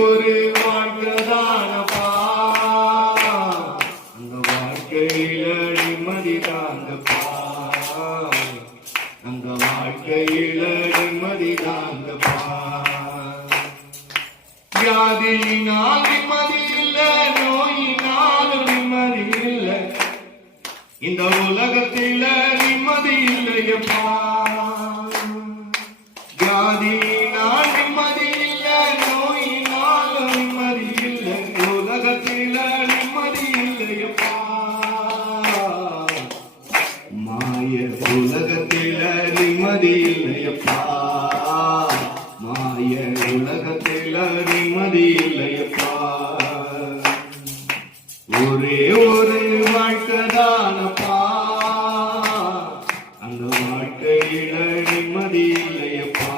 ஒரு வாழ்க்கைதானப்பா, அந்த வாழ்க்கையில நிம்மதி தாங்கப்பா, அந்த வாழ்க்கையில நிம்மதி தாங்கப்பா. வியாதியினால் நிம்மதி இல்லை, நோயினால் நிம்மதி இல்லை, இந்த உலகத்தில நிம்மதி இல்லையப்பா. வியாதியினால் நிம்மதி இல்லை, நோயினால் நிம்மதி இல்லை, உலகத்தில நிம்மதி இல்லையப்பா. மாய உலகத்தில நிம்மதி இல்லையப்பா, மாய உலகத்தில நிம்மதி இல்லையப்பா. ஒரே ஒரு வாழ்க்கைதானப்பா, அந்த வாழ்க்கையில நிம்மதி இல்லையப்பா,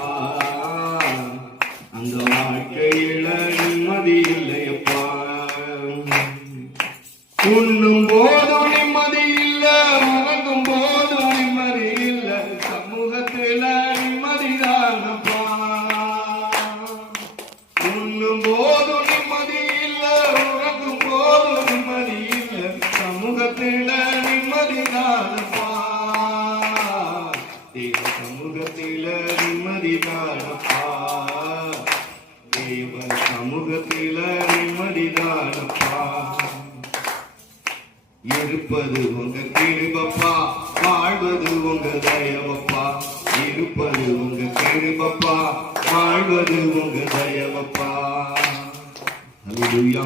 அந்த வாழ்க்கையில நிம்மதி இல்லையப்பா. உண்ணும் போதும் நிம்மதி இல்லை, உறங்கும் போதும் நிம்மதி இல்லை, சமூகத்தில நிம்மதி தானப்பா. உண்ணும் போதும் நிம்மதி இல்லை, உறங்கும் போதும் நிம்மதி இல்லை, சமூகத்தில நிம்மதி தானப்பா. தேவ சமூகத்தில நிம்மதி தானப்பா, தேவ சமூகத்தில நிம்மதி தானப்பா. இருப்பது உங்க கிருபப்பா, வாழ்வது உங்க தயவப்பா, இருப்பது உங்க கிருபப்பா, வாழ்வது உங்க தயவப்பா. அல்லேலூயா.